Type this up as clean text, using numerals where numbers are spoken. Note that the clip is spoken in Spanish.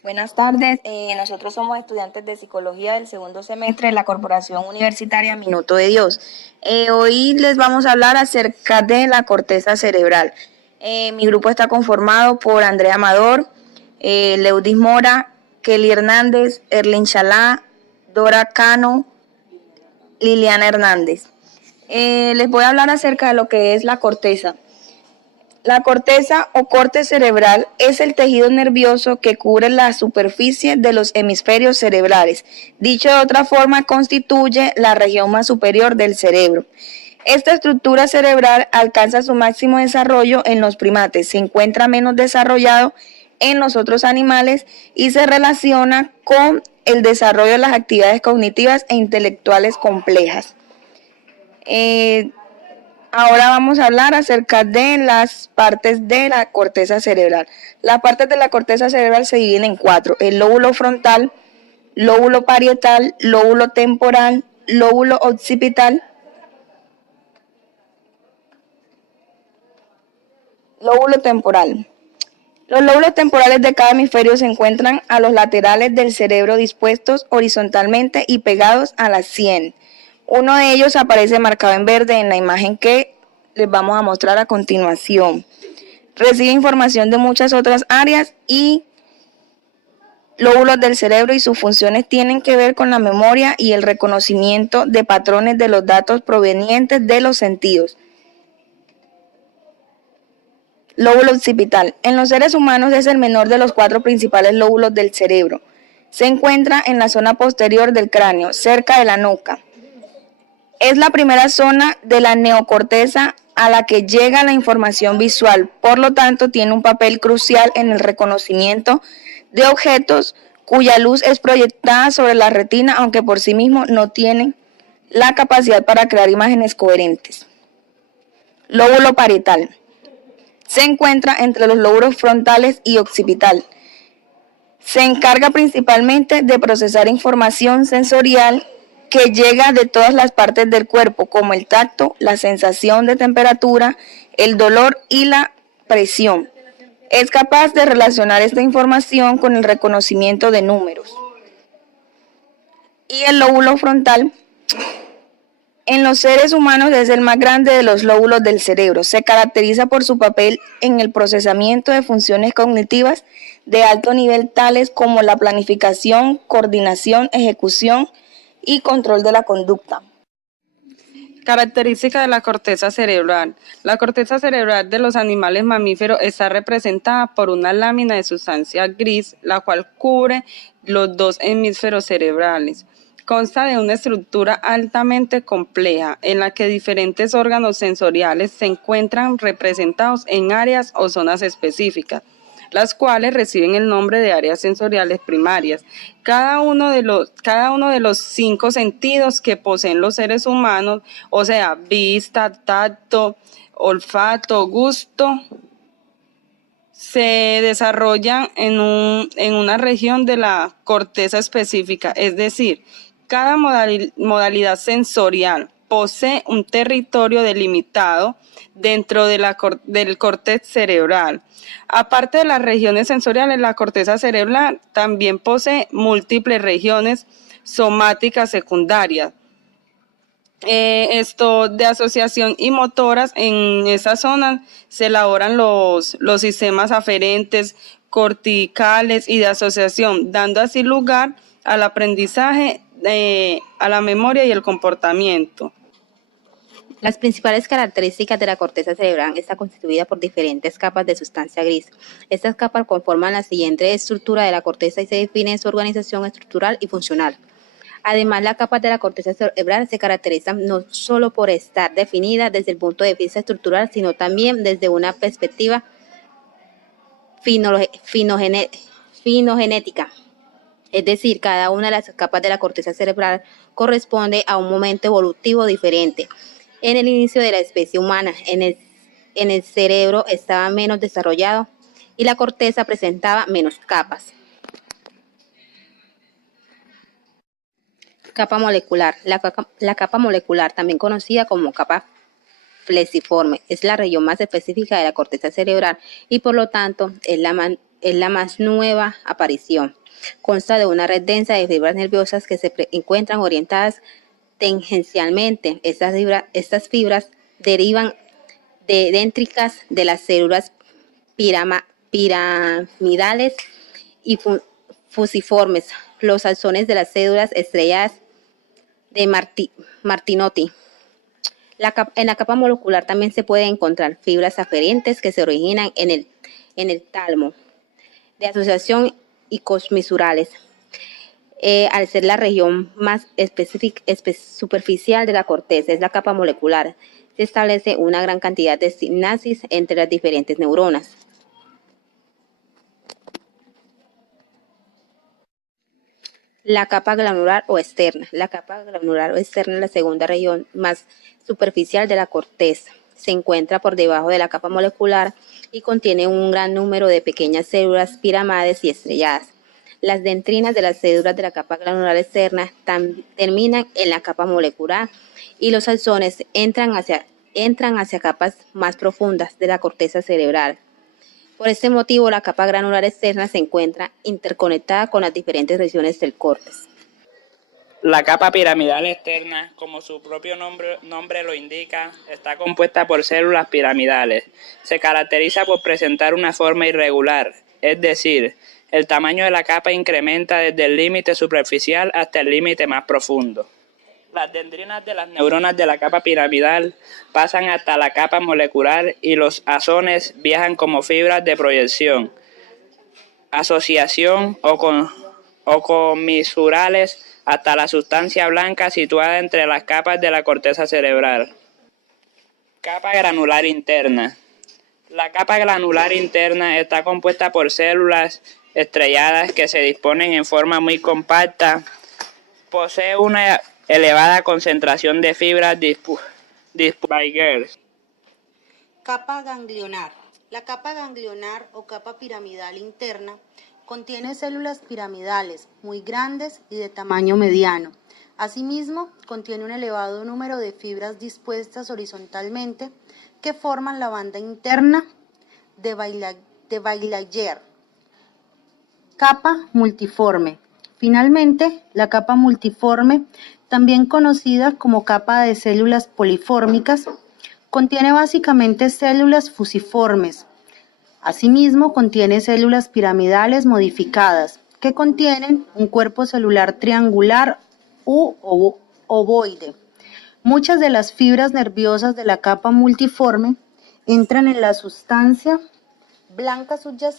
Buenas tardes, nosotros somos estudiantes de psicología del segundo semestre de la Corporación Universitaria Minuto de Dios. Hoy les vamos a hablar acerca de la corteza cerebral. Mi grupo está conformado por Andrea Amador, Leudis Mora, Kelly Hernández, Erlin Chalá, Dora Cano, Liliana Hernández. Les voy a hablar acerca de lo que es la corteza. La corteza o corte cerebral es el tejido nervioso que cubre la superficie de los hemisferios cerebrales. Dicho de otra forma, constituye la región más superior del cerebro. Esta estructura cerebral alcanza su máximo desarrollo en los primates, se encuentra menos desarrollado en los otros animales y se relaciona con el desarrollo de las actividades cognitivas e intelectuales complejas. Ahora vamos a hablar acerca de las partes de la corteza cerebral. Las partes de la corteza cerebral se dividen en 4: el lóbulo frontal, lóbulo parietal, lóbulo temporal, lóbulo occipital, lóbulo temporal. Los lóbulos temporales de cada hemisferio se encuentran a los laterales del cerebro, dispuestos horizontalmente y pegados a la sien. Uno de ellos aparece marcado en verde en la imagen que les vamos a mostrar a continuación. Recibe información de muchas otras áreas y lóbulos del cerebro, y sus funciones tienen que ver con la memoria y el reconocimiento de patrones de los datos provenientes de los sentidos. Lóbulo occipital. En los seres humanos es el menor de los 4 principales lóbulos del cerebro. Se encuentra en la zona posterior del cráneo, cerca de la nuca. Es la primera zona de la neocorteza a la que llega la información visual, por lo tanto tiene un papel crucial en el reconocimiento de objetos cuya luz es proyectada sobre la retina, aunque por sí mismo no tiene la capacidad para crear imágenes coherentes. Lóbulo parietal. Se encuentra entre los lóbulos frontales y occipital. Se encarga principalmente de procesar información sensorial que llega de todas las partes del cuerpo, como el tacto, la sensación de temperatura, el dolor y la presión. Es capaz de relacionar esta información con el reconocimiento de números. Y el lóbulo frontal, en los seres humanos, es el más grande de los lóbulos del cerebro. Se caracteriza por su papel en el procesamiento de funciones cognitivas de alto nivel, tales como la planificación, coordinación, ejecución y control de la conducta. Característica de la corteza cerebral. La corteza cerebral de los animales mamíferos está representada por una lámina de sustancia gris, la cual cubre los 2 hemisferios cerebrales. Consta de una estructura altamente compleja en la que diferentes órganos sensoriales se encuentran representados en áreas o zonas específicas, las cuales reciben el nombre de áreas sensoriales primarias. Cada uno de los 5 sentidos que poseen los seres humanos, o sea, vista, tacto, olfato, gusto, se desarrollan en una región de la corteza específica, es decir, cada modalidad sensorial posee un territorio delimitado dentro de del córtex cerebral. Aparte de las regiones sensoriales, la corteza cerebral también posee múltiples regiones somáticas secundarias. Esto de asociación y motoras. En esa zona se elaboran los sistemas aferentes, corticales y de asociación, dando así lugar al aprendizaje, a la memoria y el comportamiento. Las principales características de la corteza cerebral está constituida por diferentes capas de sustancia gris. Estas capas conforman la siguiente estructura de la corteza y se definen su organización estructural y funcional. Además, las capas de la corteza cerebral se caracterizan no solo por estar definidas desde el punto de vista estructural, sino también desde una perspectiva finogenética. Es decir, cada una de las capas de la corteza cerebral corresponde a un momento evolutivo diferente. En el inicio de la especie humana, en el cerebro estaba menos desarrollado y la corteza presentaba menos capas. Capa molecular. La capa molecular, también conocida como capa flexiforme, es la región más específica de la corteza cerebral y por lo tanto es la es la más nueva aparición. Consta de una red densa de fibras nerviosas que se encuentran orientadas tangencialmente. Estas fibras derivan de dendritas de las células piramidales y fusiformes, los alzones de las células estrelladas de Martinotti. En la capa molecular también se pueden encontrar fibras aferentes que se originan en el tálamo de asociación y comisurales. Al ser la región más superficial de la corteza, es la capa molecular, se establece una gran cantidad de sinapsis entre las diferentes neuronas. La capa granular o externa. La capa granular o externa es la segunda región más superficial de la corteza. Se encuentra por debajo de la capa molecular y contiene un gran número de pequeñas células piramidales y estrelladas. Las dendritas de las células de la capa granular externa terminan en la capa molecular y los alzones entran hacia capas más profundas de la corteza cerebral. Por este motivo, la capa granular externa se encuentra interconectada con las diferentes regiones del córtex. La capa piramidal externa, como su propio nombre lo indica, está compuesta por células piramidales. Se caracteriza por presentar una forma irregular, es decir, el tamaño de la capa incrementa desde el límite superficial hasta el límite más profundo. Las dendritas de las neuronas de la capa piramidal pasan hasta la capa molecular y los axones viajan como fibras de proyección, asociación o comisurales hasta la sustancia blanca situada entre las capas de la corteza cerebral. Capa granular interna. La capa granular interna está compuesta por células estrelladas que se disponen en forma muy compacta. Posee una elevada concentración de fibras dispersas. Capa ganglionar. La capa ganglionar o capa piramidal interna contiene células piramidales muy grandes y de tamaño mediano. Asimismo, contiene un elevado número de fibras dispuestas horizontalmente que forman la banda interna de Bailliger. Capa multiforme. Finalmente, la capa multiforme, también conocida como capa de células polifórmicas, contiene básicamente células fusiformes. Asimismo, contiene células piramidales modificadas, que contienen un cuerpo celular triangular u ovoide. Muchas de las fibras nerviosas de la capa multiforme entran en la sustancia blanca subyacente